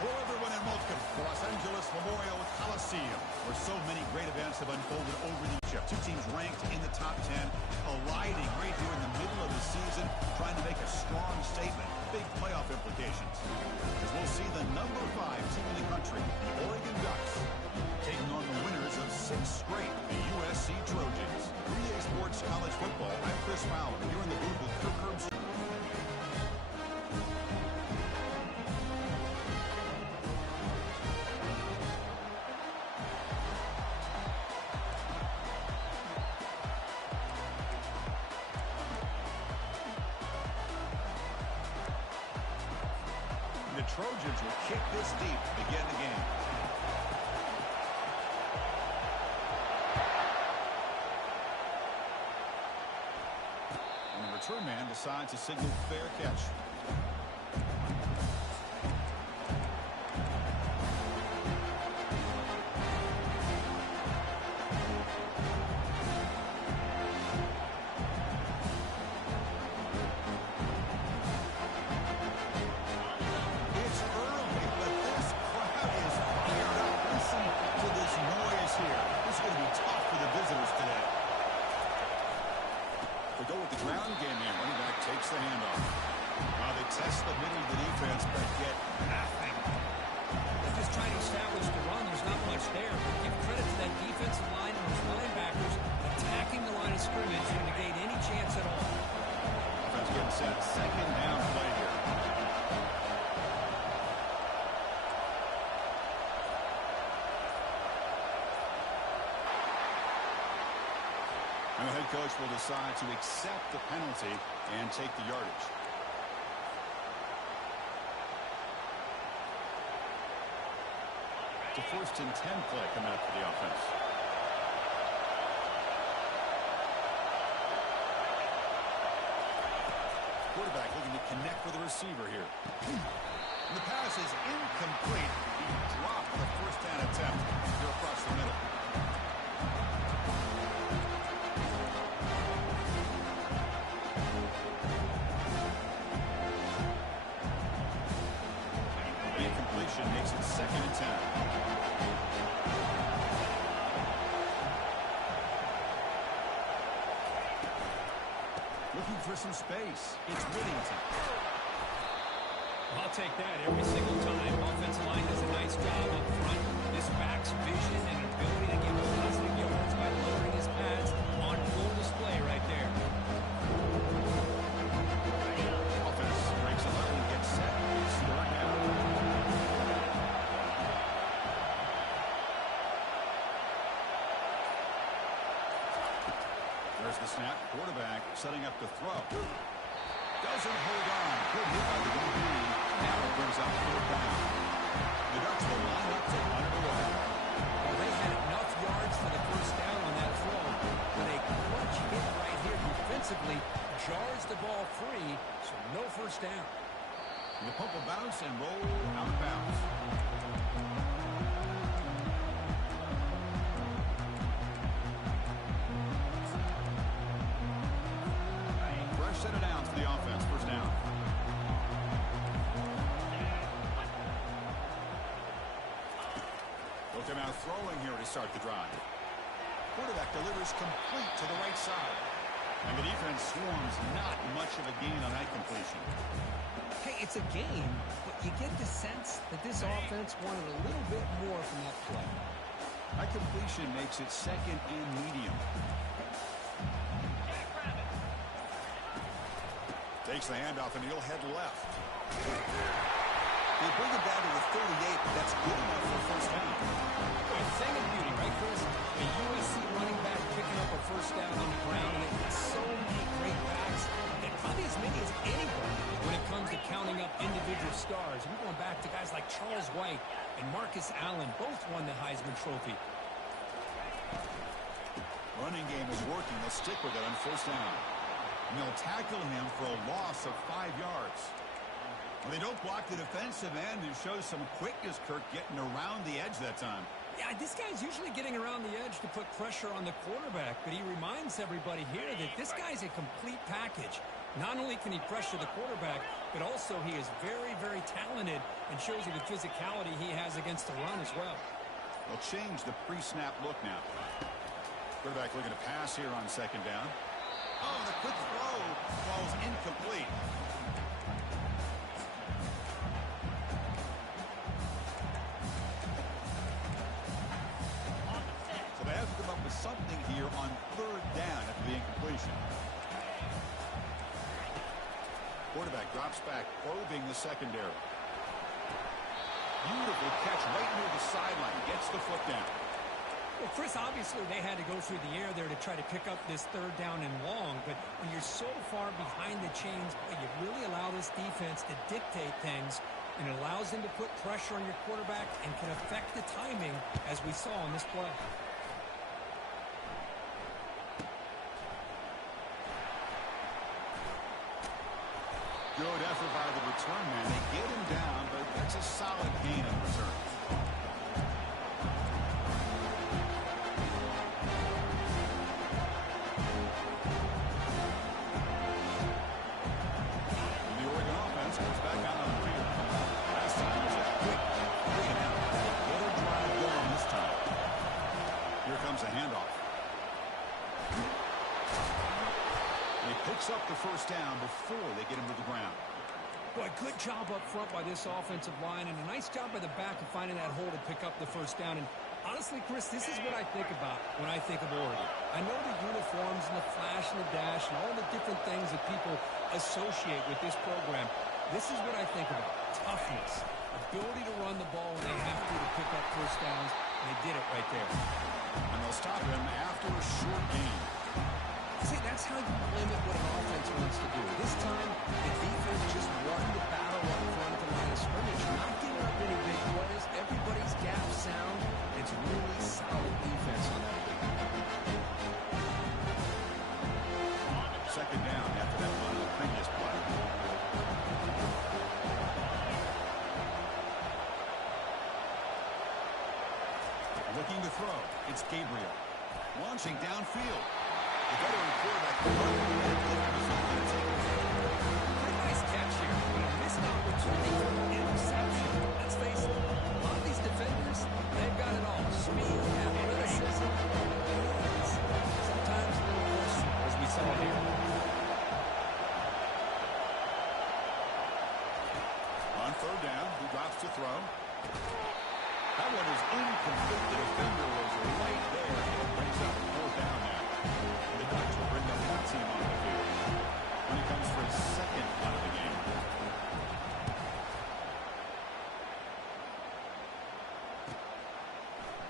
Hello, everyone, and welcome to Los Angeles Memorial Coliseum, where so many great events have unfolded over the years. Two teams ranked in the top 10, colliding right here in the middle of the season, trying to make a strong statement, big playoff implications. As we'll see the number 5 team in the country, the Oregon Ducks, taking on the winners of 6 straight, the USC Trojans. 3A Sports College Football, I'm Chris Fowler, here in the booth with Kirk Herbst. The Trojans will kick this deep to begin the game. And the return man decides to signal fair catch. Go with the ground game here. Running back takes the handoff. They test the middle of the defense, but get nothing. They're just trying to establish the run. There's not much there. Give credit to that defensive line and those linebackers attacking the line of scrimmage to negate any chance at all. Offense getting set. Second down play here. And the head coach will decide to accept the penalty and take the yardage. It's a 1st and 10 play coming up for the offense. Quarterback looking to connect with the receiver here. And the pass is incomplete. He dropped the first down attempt here across the middle. Makes it 2nd and 10. Looking for some space. It's Whittington. I'll take that every single time. Offensive line does a nice job up front. This back's vision and ability to get positive yards by lowering his pads on full display right there. Offense breaks a line and gets set. It's 3rd down. There's the snap. Quarterback setting up the throw. Doesn't hold on. Good hit by the DB. Now it brings up 4th down. The Ducks will line up to run it away. Well, they had enough yards for the 1st down on that throw, but a clutch hit right here defensively jars the ball free, so no 1st down. And the pump will bounce and roll out of bounds. Set it down for the offense. 1st down. They'll come out throwing here to start the drive. Quarterback delivers complete to the right side. And the defense swarms. Not much of a gain on that completion. Hey, it's a game, but you get the sense that this offense wanted a little bit more from that play. That completion makes it 2nd and medium. Takes the handoff, and he'll head left. They bring it down to the 38, but that's good enough for 1st down. A thing of beauty, right, Chris? A USC running back picking up a 1st down on the ground, and it's so many great backs, and probably as many as anybody when it comes to counting up individual stars. We're going back to guys like Charles White and Marcus Allen. Both won the Heisman Trophy. Running game is working. They'll stick with it on 1st down. And they'll tackle him for a loss of 5 yards. Well, they don't block the defensive end and shows some quickness, Kirk, getting around the edge that time. Yeah, this guy's usually getting around the edge to put pressure on the quarterback, but he reminds everybody here that this guy's a complete package. Not only can he pressure the quarterback, but also he is very, very talented and shows you the physicality he has against the run as well. They'll change the pre-snap look now. Quarterback looking to pass here on second down. Oh, the quick throw falls incomplete. So they have to come up with something here on third down after the incompletion. Quarterback drops back, probing the secondary. Beautiful catch right near the sideline. Gets the foot down. Well, Chris, obviously they had to go through the air there to try to pick up this third down and long, but when you're so far behind the chains, you really allow this defense to dictate things, and it allows them to put pressure on your quarterback and can affect the timing, as we saw in this play. Good effort by the return man. They get him down, but that's a solid gain on return. The Oregon offense comes back out on the field. Last time was a quick 3-and-out. They get a drive going this time. Here comes a handoff. He picks up the first down before they get him to the ground. Boy, good job up front by this offensive line, and a nice job by the back of finding that hole to pick up the first down. And honestly, Chris, this is what I think about when I think of Oregon. I know the uniforms and the flash and the dash and all the different things that people associate with this program. This is what I think about. Toughness, ability to run the ball when they have to pick up first downs, and they did it right there. And they'll stop him after a short gain. See, that's how you limit what an offense wants to do. This time, the defense just won the battle up front of the line of scrimmage. Not giving up any big plays. Everybody's gap sound. It's really solid defense on that. Second down after that run on the previous play. Looking to throw. It's Gabriel. Launching downfield. The veteran quarterback. Pretty nice catch here, but a missed opportunity for an interception. Let's face it, a lot of these defenders, they've got it all. Speed, athleticism, sometimes a little questionable, as we saw here. On third down, he drops to throw. That one is incomplete. The defender was right there, and it brings up a fourth down now. The Ducks will bring the whole team on the field when he comes for his second out of the game.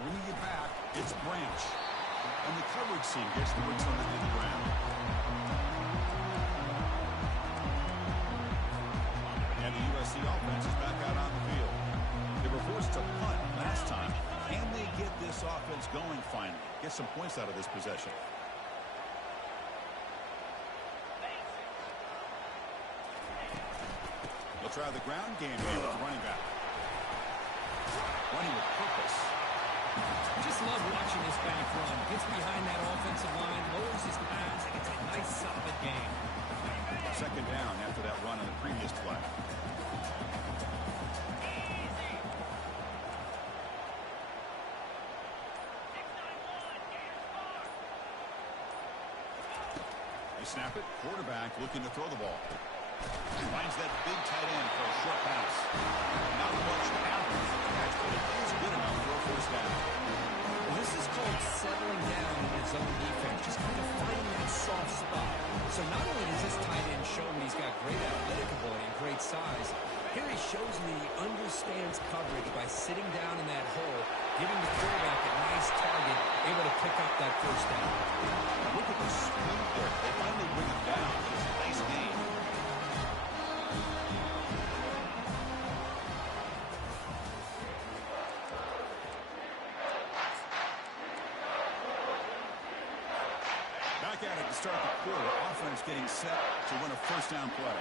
Bringing it back, it's Branch. And the coverage team gets the return to the ground. And the USC offense is back out on the field. They were forced to punt last time. Can they get this offense going finally? Get some points out of this possession. They'll try the ground game here with running back. Running with purpose. Just love watching this back run. Gets behind that offensive line, lowers his pads, and it's a nice, solid game. Second down after that run on the previous play. They snap it. Quarterback looking to throw the ball. Finds that big tight end for a short pass. Not much happens with the catch, but it is good enough for a first down. Well, this is called settling down in his own defense, just kind of finding that soft spot. So not only does this tight end show that he's got great athletic ability and great size, here he shows me he understands coverage by sitting down in that hole, giving the quarterback a nice target, able to pick up that first down. Look at the speed there. They finally bring him down. It's a nice game. Back at it to start the quarter. Offense getting set to run a first down play.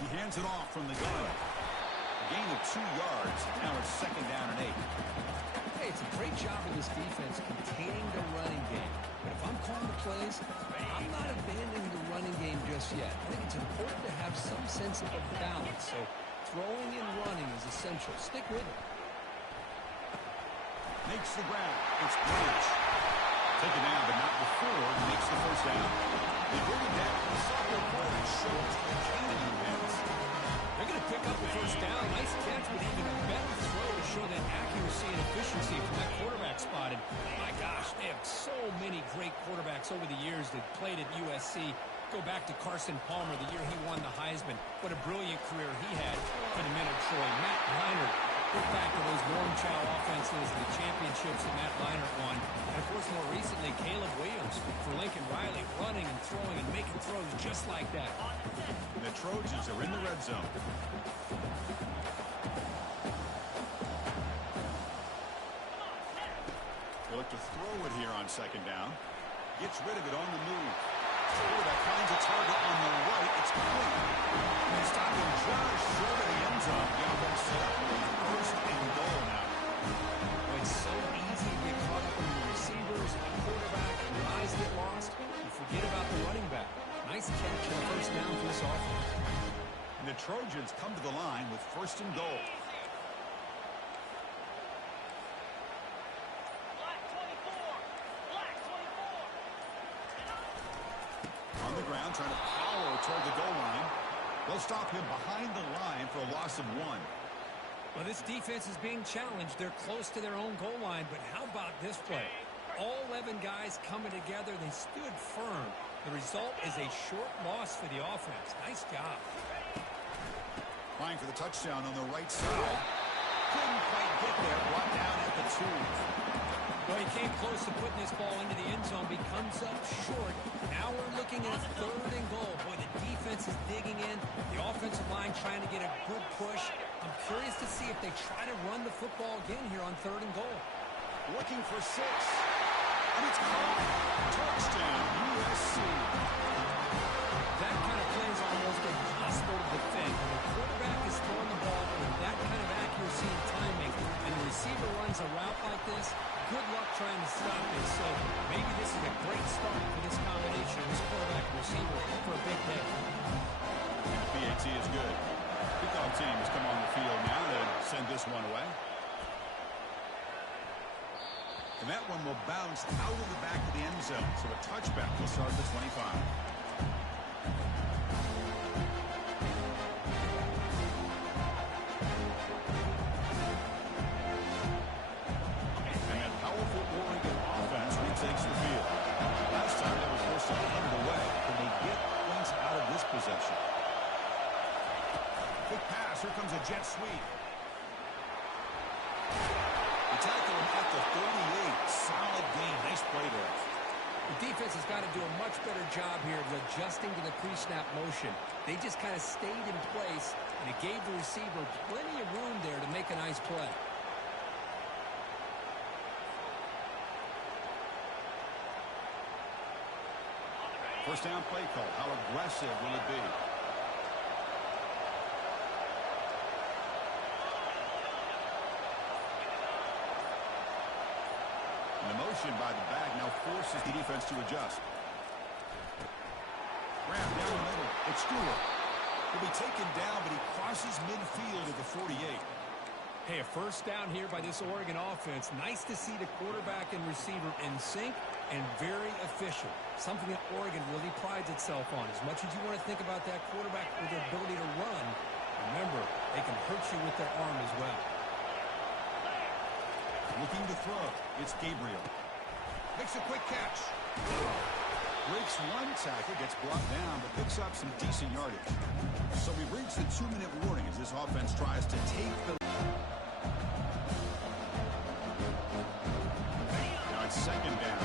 He hands it off from the gun. A gain of 2 yards. Now it's second down and 8. Hey, it's a great job of this defense containing the running game. But if I'm calling the plays, I'm not abandoning the running game just yet. I think it's important to have some sense of balance, so throwing and running is essential. Stick with it. Makes the grab. It's Branch. Taken down, but not before he makes the first down. They bring him down. The sophomore quarterback shows the cannon in hands. They're going to pick up the first down. Nice catch, but even a better throw to show that accuracy and efficiency from that quarterback spot. And my gosh, they have so many great quarterbacks over the years that played at USC. Go back to Carson Palmer, the year he won the Heisman. What a brilliant career he had for the men of Troy. Matt Leinart, look back to those Norm Chow offenses, the championships that Matt Leinart won. And, of course, more recently, Caleb Williams for Lincoln Riley, running and throwing and making throws just like that. The Trojans are in the red zone. They look to throw it here on second down. Gets rid of it on the move. Quarterback finds a target on the right. It's complete. They stop him just short of the end zone. The offense set up first and goal now. It's so easy to get caught up in the receivers, the quarterback, and your eyes get lost. You forget about the running back. Nice catch and first down for this offense. And the Trojans come to the line with first and goal. On the ground, trying to power toward the goal line. They'll stop him behind the line for a loss of 1. Well, this defense is being challenged. They're close to their own goal line, but how about this play? All 11 guys coming together. They stood firm. The result is a short loss for the offense. Nice job. Trying for the touchdown on the right side. Couldn't quite get there. Brought down at the 2. Well, he came close to putting this ball into the end zone. Becomes up short. Now we're looking at third and goal. Boy, the defense is digging in. The offensive line trying to get a good push. I'm curious to see if they try to run the football again here on third and goal. Looking for 6. And it's caught. Touchdown, USC. That kind of play is almost impossible to defend. When the quarterback is throwing the ball with that kind of accuracy and timing, and the receiver runs a route like this, good luck trying to stop this. So maybe this is a great start for this combination, this quarterback and receiver, for a big day. PAT is good. Kickoff team has come on the field now to send this one away. And that one will bounce out of the back of the end zone. So a touchback will start at the 25. And that powerful Oregon offense retakes the field. Last time they were forced to punt it away. Can they get points out of this possession? Quick pass. Here comes a jet sweep. Tackle him at the 38. Solid game. Nice play there. The defense has got to do a much better job here of adjusting to the pre-snap motion. They just kind of stayed in place, and it gave the receiver plenty of room there to make a nice play. First down play call. How aggressive will it be? The motion by the back now forces the defense to adjust. Grab down the middle. It's Stewart. He'll be taken down, but he crosses midfield at the 48. Hey, a first down here by this Oregon offense. Nice to see the quarterback and receiver in sync and very efficient. Something that Oregon really prides itself on. As much as you want to think about that quarterback with their ability to run, remember, they can hurt you with their arm as well. Looking to throw. It's Gabriel. Makes a quick catch. Breaks one tackle, gets brought down, but picks up some decent yardage. So we reach the 2-minute warning as this offense tries to take the... Now it's second down.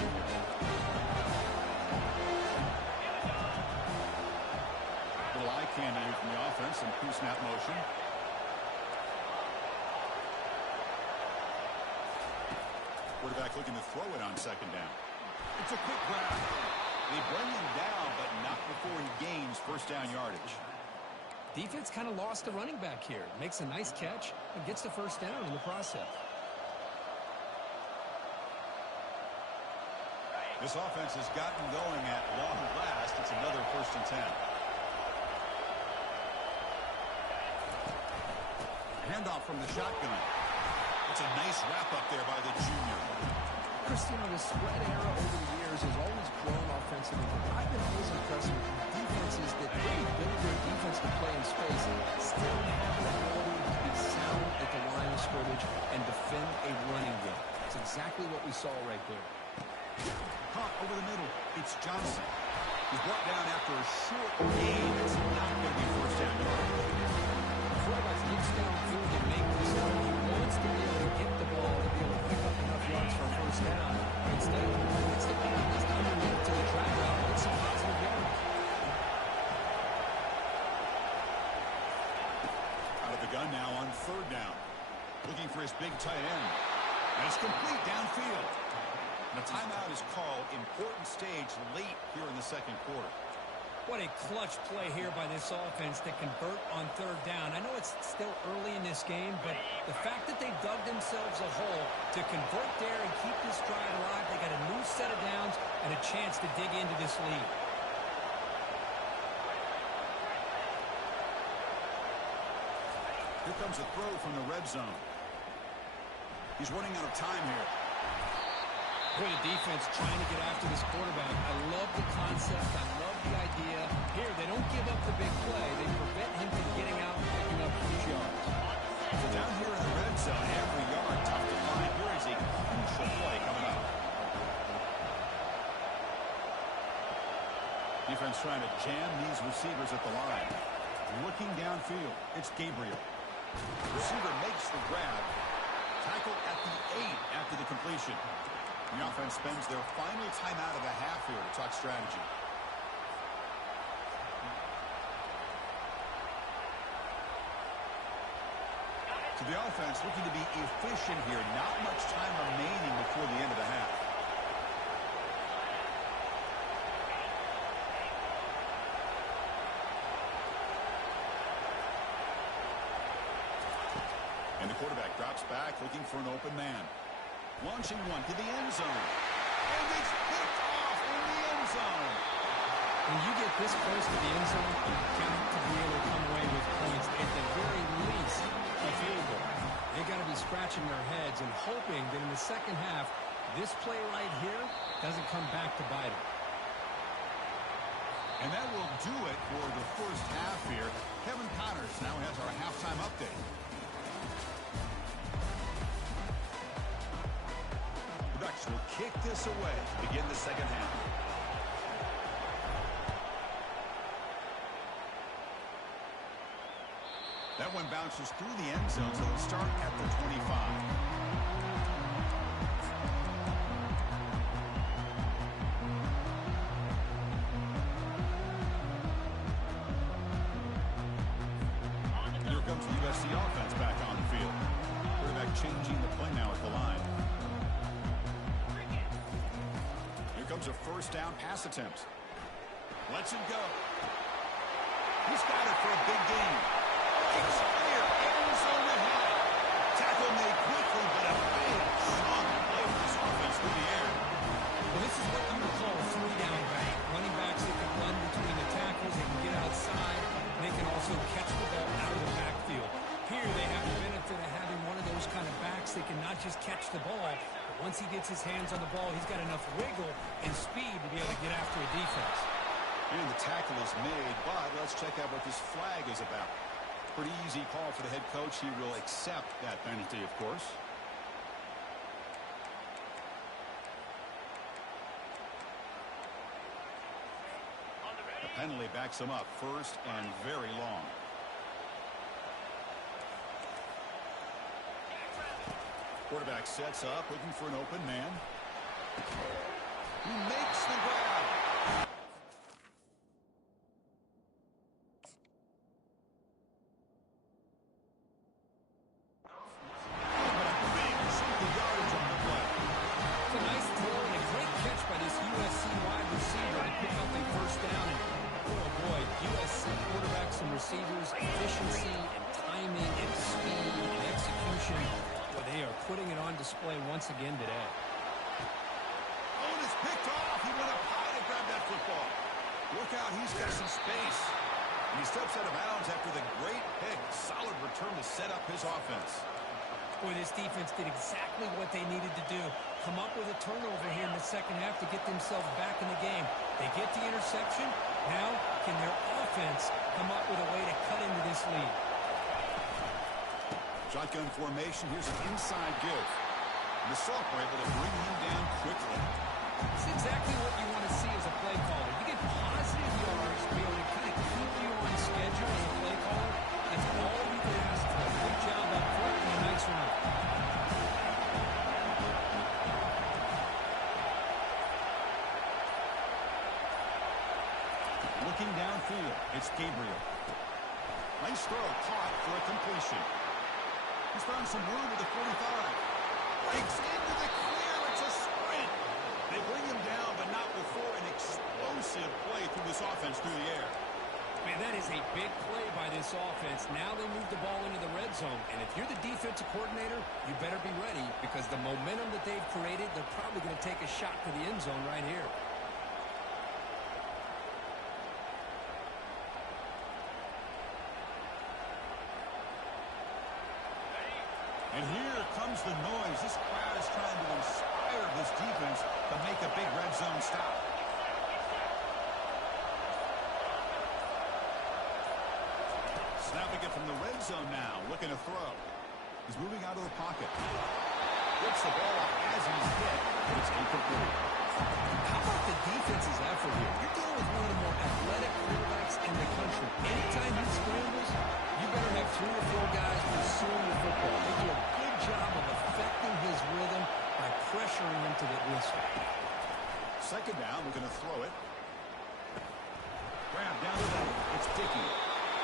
Little eye candy from the offense and pre-snap motion. Quarterback looking to throw it on second down. It's a quick grab. They bring him down, but not before he gains first down yardage. Defense kind of lost the running back here. Makes a nice catch and gets the first down in the process. This offense has gotten going at long last. It's another 1st and 10. Handoff from the shotgun. It's a nice wrap up there by the junior. Christian, the spread era over the years has always grown offensively, but I've been always impressed with defenses that really build their defense to play in space, still have the ability to be sound at the line of scrimmage and defend a running game. That's exactly what we saw right there. Caught over the middle. It's Johnson. He's brought down after a short gain. It's not going to be 1st down yardage. The quarterback looks downfield and make this throw. He wants to be able to get the ball to be able to pick up enough yards for a 1st down. Instead, he gets the ball just underneath to the track route and gets some positive yards. Out of the gun now on 3rd down. Looking for his big tight end. And it's complete downfield. And a timeout is called. Important stage late here in the 2nd quarter. What a clutch play here by this offense to convert on 3rd down. I know it's still early in this game, but the fact that they dug themselves a hole to convert there and keep this drive alive, they got a new set of downs and a chance to dig into this lead. Here comes a throw from the red zone. He's running out of time here. Boy, the defense trying to get after this quarterback. I love the concept. I love the idea. Here, they don't give up the big play. They prevent him from getting out and picking up huge yards. So down here in the red zone, every yard tough to find. Here is a crucial play coming up. Defense trying to jam these receivers at the line. Looking downfield, it's Gabriel. Receiver makes the grab. Tackle at the 8 after the completion. The offense spends their final timeout of the half here to talk strategy. So the offense looking to be efficient here. Not much time remaining before the end of the half. And the quarterback drops back looking for an open man. Launching one to the end zone. And it's picked off in the end zone. When you get this close to the end zone, you got to be able to come away with points. At the very least, a field goal. They got to be scratching their heads and hoping that in the 2nd half, this play right here doesn't come back to bite them. And that will do it for the 1st half here. Kevin Connors now has our halftime update. Will kick this away to begin the 2nd half. That one bounces through the end zone, so they'll start at the 25. Here comes the USC offense back on the field. Quarterback changing the play now at the line. Comes a 1st down pass attempt. Lets him go. He's got it for a big gain. It's clear. End zone ahead. Tackle made quickly, but a big strong play for this offense through the air. Well, this is what you would call a 3-down back. Running backs that can run between the tackles, they can get outside, and they can also catch the ball out of the backfield. Here they have the benefit of having one of those kind of backs that can not just catch the ball, but once he gets his hands on the ball, he's got enough wiggle and speed to be able to get after a defense. And the tackle is made, but let's check out what this flag is about. Pretty easy call for the head coach. He will accept that penalty, of course. The penalty backs him up 1st and very long. Quarterback sets up, looking for an open man. He makes the grab. Big chunk of yardage on the play. It's a nice throw and a great catch by this USC wide receiver to pick up a 1st down. And oh boy, USC quarterbacks and receivers, efficiency and timing and speed and execution. They are putting it on display once again today. Oh, and it's picked off. ball. Look out, he's got some space. And he steps out of bounds after the great pick. Solid return to set up his offense. Boy, this defense did exactly what they needed to do. Come up with a turnover here in the second half to get themselves back in the game. They get the interception. Now, can their offense come up with a way to cut into this lead? Shotgun formation. Here's an inside give. The Salk were able to bring him down quickly. It's exactly what you want to see as a play caller. You get positive yards to be able to kind of keep you on schedule as a play caller. That's all you can ask for. Good job up front and a nice run. Looking downfield, it's Gabriel. Nice throw, caught for a completion. He's found some room with the 45. Breaks into the clear. It's a sprint. They bring him down, but not before an explosive play through this offense through the air. Man, that is a big play by this offense. Now they move the ball into the red zone. And if you're the defensive coordinator, you better be ready because the momentum that they've created, they're probably going to take a shot to the end zone right here. And here comes the noise. This crowd is trying to inspire this defense to make a big red zone stop. Snapping it from the red zone now, looking to throw. He's moving out of the pocket. Gets the ball up as he's hit, but it's incomplete. How about the defense's effort here? You're dealing with one of the more athletic quarterbacks in the country. Anytime he scrambles, you better have 3 or 4 guys pursuing the football. They do a good job of affecting his rhythm by pressuring him to the whistle. Second down, we're going to throw it. Grab down the middle. It's Dickey.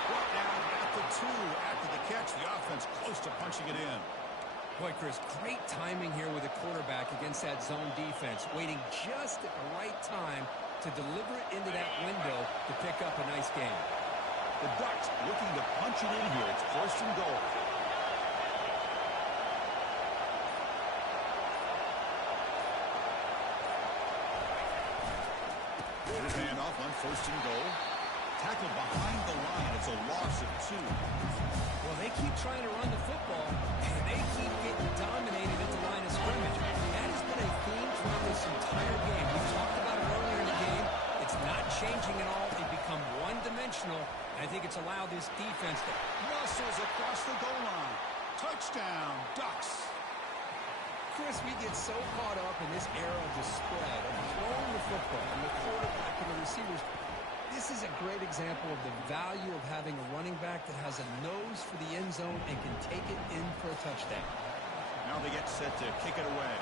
Brought down at the 2 after the catch. The offense close to punching it in. Boy, Chris, great timing here with a quarterback against that zone defense, waiting just at the right time to deliver it into that window to pick up a nice game. The Ducks looking to punch it in here. It's first and goal. Good handoff on first and goal. Tackled behind the line. It's a loss of 2. Well, they keep trying to run the football, and they keep getting dominated at the line of scrimmage. That has been a theme throughout this entire game. We talked about it earlier in the game. It's not changing at all. They've become one-dimensional, and I think it's allowed this defense to muscles across the goal line. Touchdown, Ducks. Chris, we get so caught up in this era of the spread, of throwing the football, and the quarterback and the receivers. This is a great example of the value of having a running back that has a nose for the end zone and can take it in for a touchdown. Now they get set to kick it away.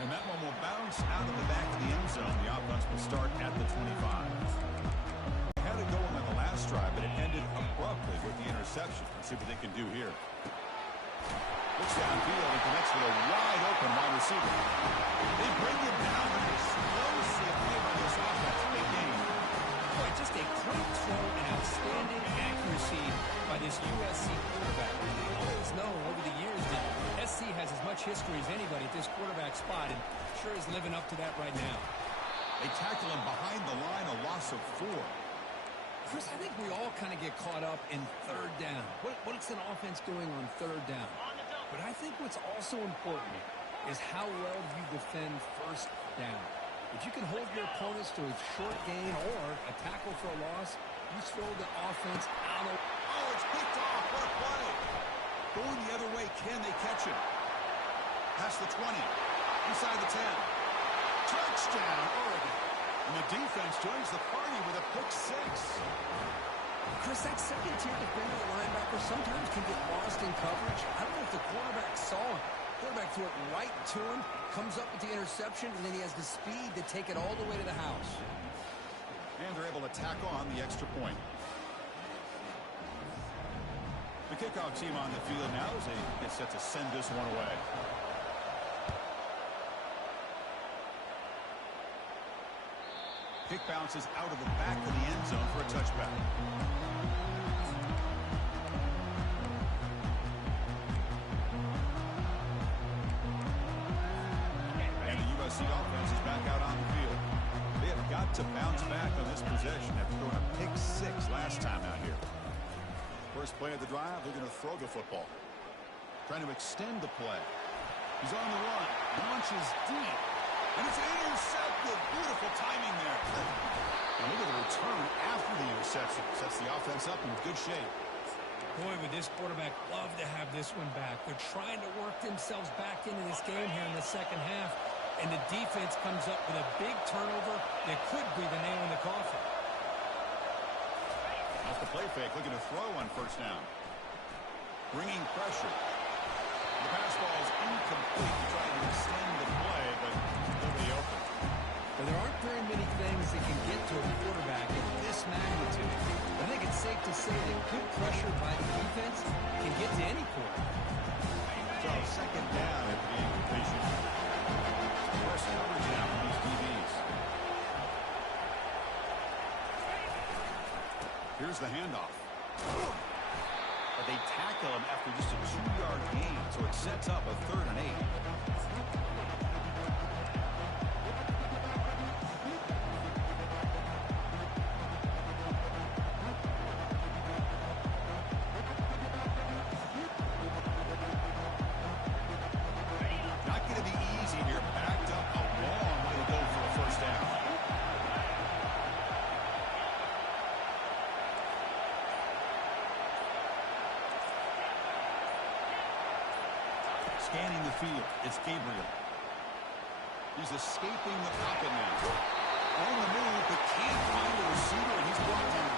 And that one will bounce out of the back of the end zone. The offense will start at the 25. They had it going on the last drive, but it ended abruptly with the interception. Let's see what they can do here. Looks downfield and connects with a wide-open wide receiver. They bring him down with an explosive play by this offense. Big game. Boy, just a great throw and outstanding accuracy by this USC quarterback. We always know over the years that SC has as much history as anybody at this quarterback spot, and sure is living up to that right now. They tackle him behind the line, a loss of 4. Chris, I think we all kind of get caught up in third down. What's an offense doing on third down? But I think what's also important is how well you defend first down. If you can hold your opponents to a short gain or a tackle for a loss, you throw the offense out of... Oh, it's picked off. What a play. Going the other way. Can they catch him? Past the 20. Inside the 10. Touchdown, Oregon. And the defense joins the party with a pick 6. Chris, that second-tier defender, the linebacker, sometimes can get lost in coverage. I don't know if the quarterback saw him. Quarterback threw it right to him, comes up with the interception, and then he has the speed to take it all the way to the house. And they're able to tack on the extra point. The kickoff team on the field now as they get set to send this one away. Kick bounces out of the back of the end zone for a touchback. to bounce back on this possession after throwing a pick 6 last time out here. First play of the drive, they're going to throw the football. Trying to extend the play. He's on the run. Launches deep. And it's intercepted. Beautiful timing there. And look at the return after the interception. Sets the offense up in good shape. Boy, would this quarterback love to have this one back. They're trying to work themselves back into this game here in the second half. And the defense comes up with a big turnover that could be the nail in the coffin. Off the play fake, looking to throw on first down. Bringing pressure. The pass ball is incomplete, trying to extend the play, but nobody open. But there aren't very many things that can get to a quarterback at this magnitude. I think it's safe to say that good pressure by the defense can get to any quarterback. So second down at the incompletion. First coverage now from these DBs. Here's the handoff. But they tackle him after just a 2-yard gain, so it sets up a 3rd and 8. Not going to be easy here. Backed up a long way to go for a first down. Scanning the field, it's Gabriel. He's escaping the pocket now. On the move, but can't find a receiver, and he's brought down.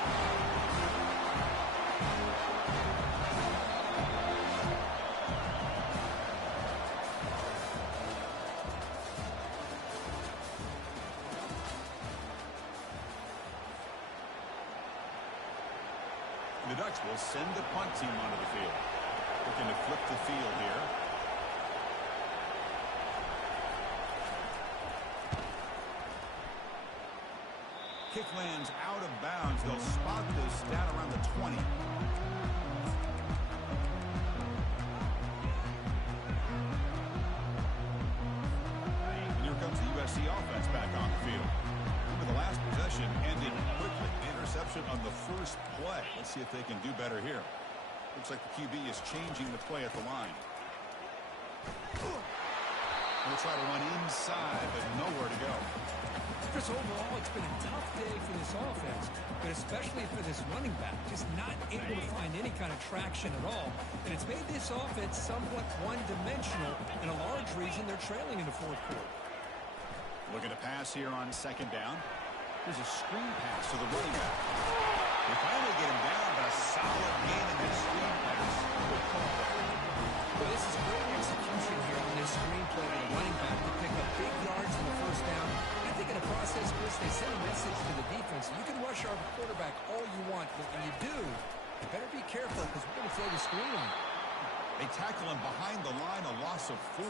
The Ducks will send the punt team onto the field. Looking to flip the field here. Kick lands out of bounds. They'll spot this down around the 20. And here comes the USC offense back on the field. Remember, the last possession ended quickly. The interception on the first play. Let's see if they can do better here. Looks like the QB is changing the play at the line. We'll try to run inside, but nowhere to go. Chris, overall, it's been a tough day for this offense, but especially for this running back, just not able to find any kind of traction at all. And it's made this offense somewhat one-dimensional, and a large reason they're trailing in the fourth quarter. Looking to pass here on second down. Here's a screen pass to the running back. They finally get him down, but a solid gain in that screen pass. Good call there. Well, this is great execution here on this screen play to the running back to pick up big yards in the first down. I think in the process, Chris, they send a message to the defense. You can rush our quarterback all you want, but when you do, you better be careful because we're going to throw the screen on you. They tackle him behind the line, a loss of 4.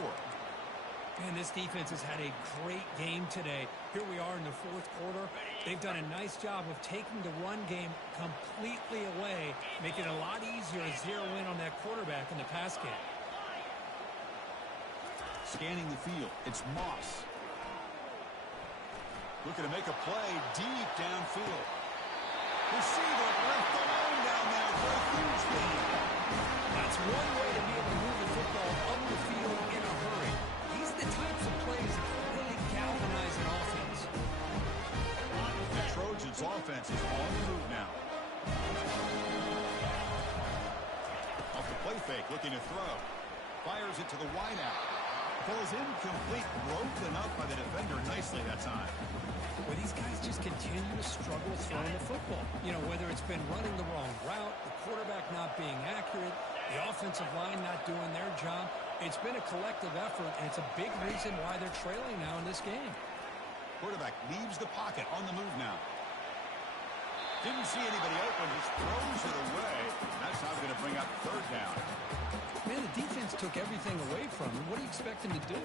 Man, this defense has had a great game today. Here we are in the fourth quarter. They've done a nice job of taking the run game completely away, making it a lot easier to zero in on that quarterback in the pass game. Scanning the field, it's Moss. Looking to make a play deep downfield. Receiver left alone down there for a huge gain. That's one way to be able to move the football up the field in a hurry. These are the types of plays that can really galvanize an offense. The Trojans' offense is on the move now. Off the play fake, looking to throw. Fires it to the wideout. Falls incomplete, broken up by the defender nicely that time. Well, these guys just continue to struggle throwing the football. You know, whether it's been running the wrong route, the quarterback not being accurate, the offensive line not doing their job. It's been a collective effort, and it's a big reason why they're trailing now in this game. Quarterback leaves the pocket on the move now. Didn't see anybody open, just throws it away. That's how going to bring up third down. Man, the defense took everything away from him. What do you expect him to do?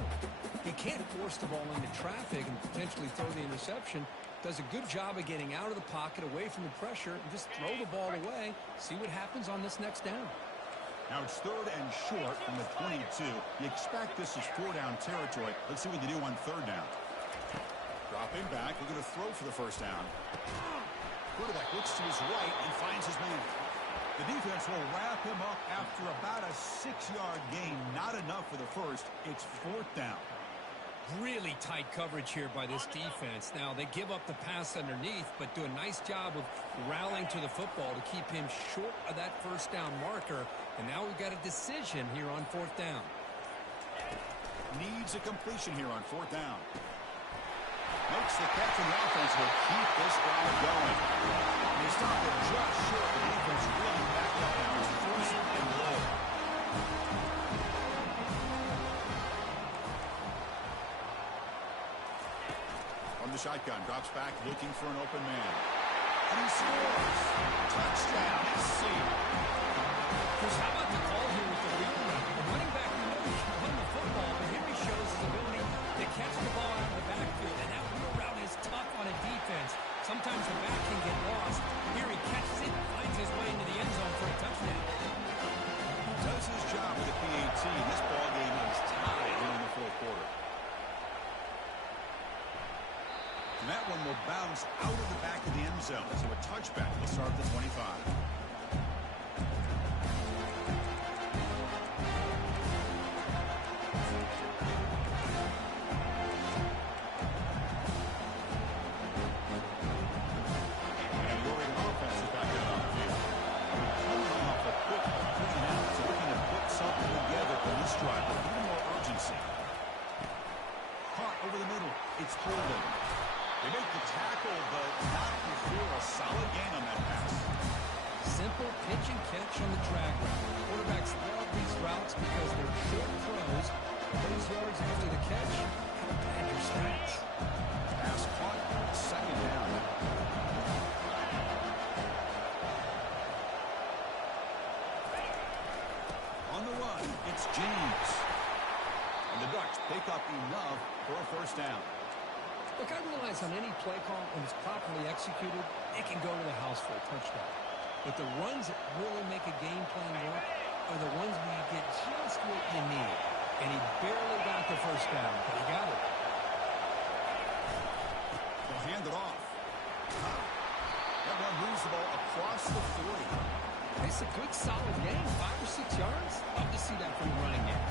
He can't force the ball into traffic and potentially throw the interception. Does a good job of getting out of the pocket, away from the pressure, and just throw the ball away. See what happens on this next down. Now it's third and short from the 22. You expect this is 4-down territory. Let's see what they do on third down. Dropping back, we're going to throw for the first down. Quarterback looks to his right and finds his man. The defense will wrap him up after about a 6-yard gain. Not enough for the first. It's 4th down. Really tight coverage here by this defense. Now, they give up the pass underneath, but do a nice job of rallying to the football to keep him short of that first down marker. And now we've got a decision here on 4th down. Needs a completion here on 4th down. Makes the catch, and the offense will keep this drive going. They stop it just short. The defense really backed up now. It's 1st and goal. From the shotgun, drops back, looking for an open man. And he scores. Touchdown, SC. Chris, how about the call here with the wheel route? The running back, we know he can run the football, but here he shows his ability to catch the ball out of the backfield. And that wheel route is tough on a defense. Sometimes the back can get lost. Here he catches it, finds his way into the end zone for a touchdown. Does his job with the PAT. This ball game is tied here in the 4th quarter. And that one will bounce out of the back of the end zone. So a touchback will start at the 25. It's holding. They make the tackle, but not before a solid gain on that pass. Simple pitch and catch on the drag route. Quarterbacks love these routes because they're short throws. Those yards after the catch, help add your stats. Pass caught, 2nd down. On the run, it's James. And the Ducks pick up enough for a 1st down. Look, I realize on any play call, when it's properly executed, it can go to the house for a touchdown. But the runs that really make a game plan work are the ones where you get just what you need. And he barely got the 1st down, but he got it. They'll hand it off. That one moves the ball across the 40. It's a good, solid game, 5 or 6 yards. Love to see that from the running game.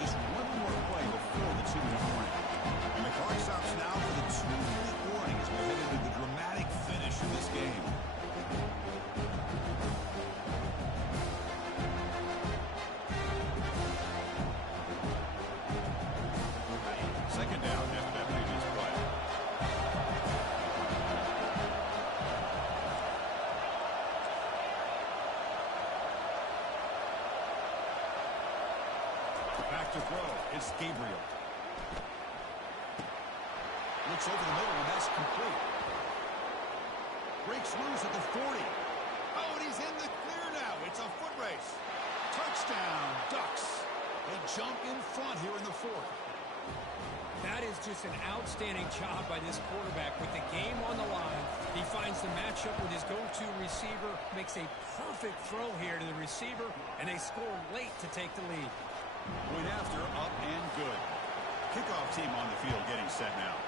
Just one more play before the 2-minute warning. And the clock stops now for the 2-minute warning as we head into the dramatic finish of this game. Second down after that previous play. Back to throw. It's Gabriel. Looks over the middle, and that's complete. Breaks loose at the 40. Oh, and he's in the clear now. It's a foot race. Touchdown, Ducks. They jump in front here in the 4th. That is just an outstanding job by this quarterback. With the game on the line, he finds the matchup with his go-to receiver, makes a perfect throw here to the receiver, and they score late to take the lead. Point after, up and good. Kickoff team on the field getting set now.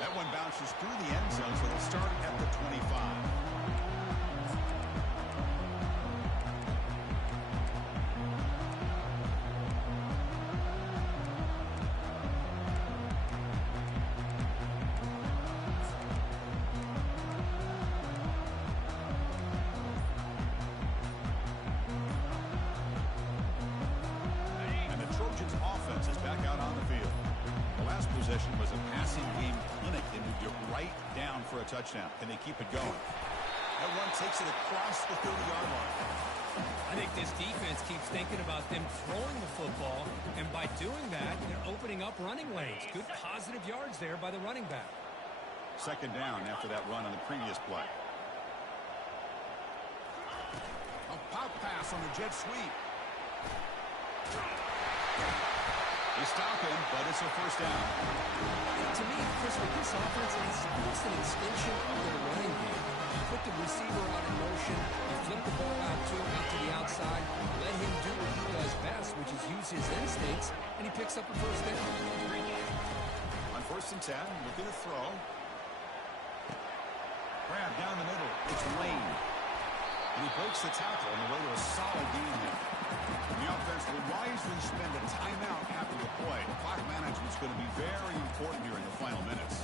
That one bounces through the end zone, so they'll start at the 25. Was a passing game clinic and moved it right down for a touchdown. Can they keep it going? That one takes it across the 30-yard line. I think this defense keeps thinking about them throwing the football, and by doing that, they're opening up running lanes. Good positive yards there by the running back. 2nd down after that run on the previous play. A pop pass on the jet sweep. They stop him, but it's a first down. To me, Chris, with this offense, it's almost an extension of their running game. You put the receiver out in motion, you flip the ball out to him, out to the outside, let him do what he does best, which is use his instincts, and he picks up a first down. On 1st and 10, looking to throw. Grab down the middle. It's Lane. And he breaks the tackle on the way to a solid gain here. And the offense will wisely spend a timeout after the play. Clock management's going to be very important here in the final minutes.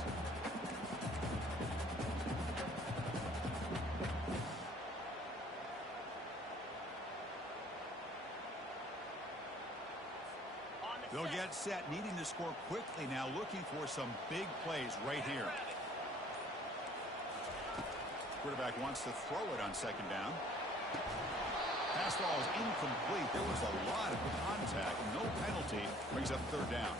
They'll get set, needing to score quickly now, looking for some big plays right here. Quarterback wants to throw it on 2nd down. Pass ball is incomplete. There was a lot of contact. No penalty. Brings up 3rd down.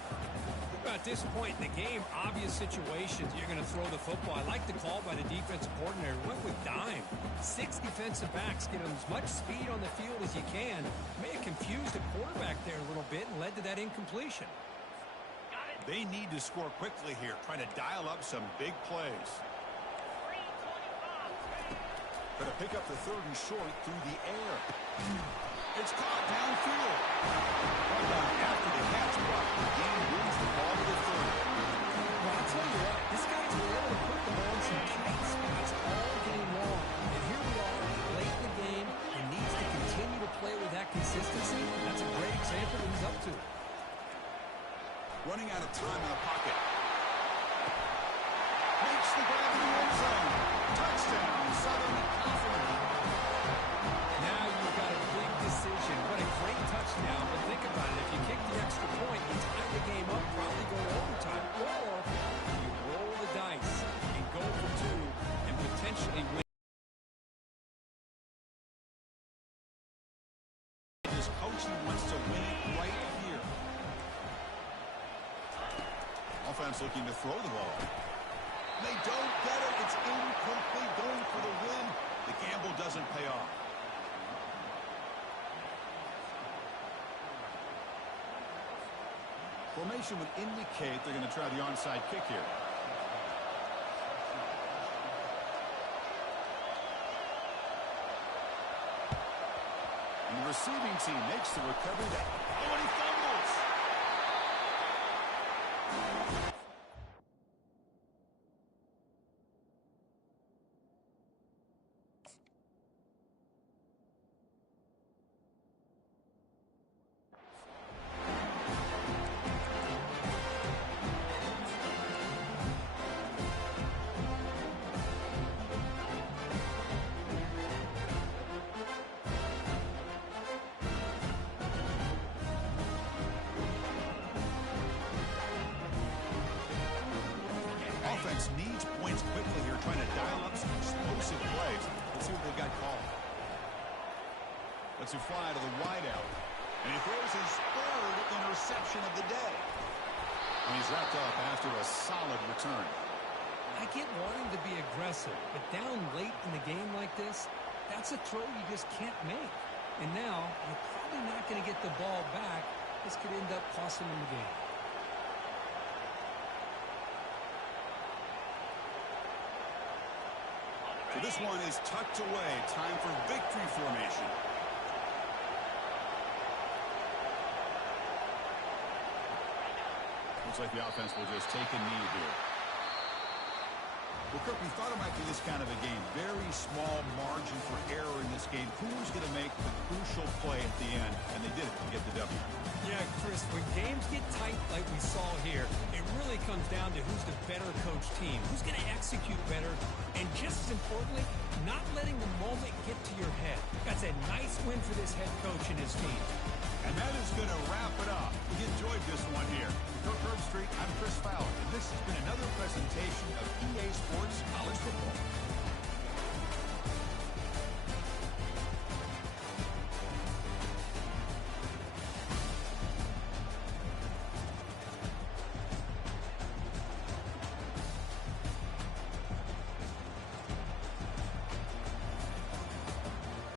At this point in the game, obvious situations, you're going to throw the football. I like the call by the defensive coordinator. Went with dime. 6 defensive backs, get them as much speed on the field as you can. May have confused the quarterback there a little bit and led to that incompletion. They need to score quickly here, trying to dial up some big plays. Going to pick up the 3rd and short through the air. It's caught downfield. After the catch, the game moves the ball to the 3rd. Well, I'll tell you what, this guy's been able to put the ball in some tight spots all game long. And here we are, late in the game, and needs to continue to play with that consistency. That's a great example of what he's up to. Running out of time in the pocket. Makes the grab in the end zone. Touchdown, Southern California. Now you've got a big decision. What a great touchdown. But think about it. If you kick the extra point, you tie the game up, probably go to overtime. Or you roll the dice and go for 2 and potentially win. His coaching wants to win it right here. Offense looking to throw the ball. They don't get it. It's incomplete. Going for the win. The gamble doesn't pay off. Formation would indicate they're going to try the onside kick here. And the receiving team makes the recovery. Oh, and he fumbles. Offense needs points quickly here, trying to dial up some explosive plays. Let's see what they've got called. Let's fly to the wideout. And he throws his 3rd interception of the day. And he's wrapped up after a solid return. I get wanting to be aggressive, but down late in the game like this, that's a throw you just can't make. And now, you're probably not going to get the ball back. This could end up costing them the game. So this one is tucked away. Time for victory formation. Looks like the offense will just take a knee here. Well, Kirk, we thought it might be this kind of a game. Very small margin for error in this game. Who's going to make the crucial play at the end? And they did it to get the W. Yeah, Chris, when games get tight like we saw here, it really comes down to who's the better coached team, who's going to execute better, and just as importantly, not letting the moment get to your head. That's a nice win for this head coach and his team. And that is going to wrap it up. We enjoyed this one here. For Kirk Herbstreit, I'm Chris Fowler, and this has been another presentation of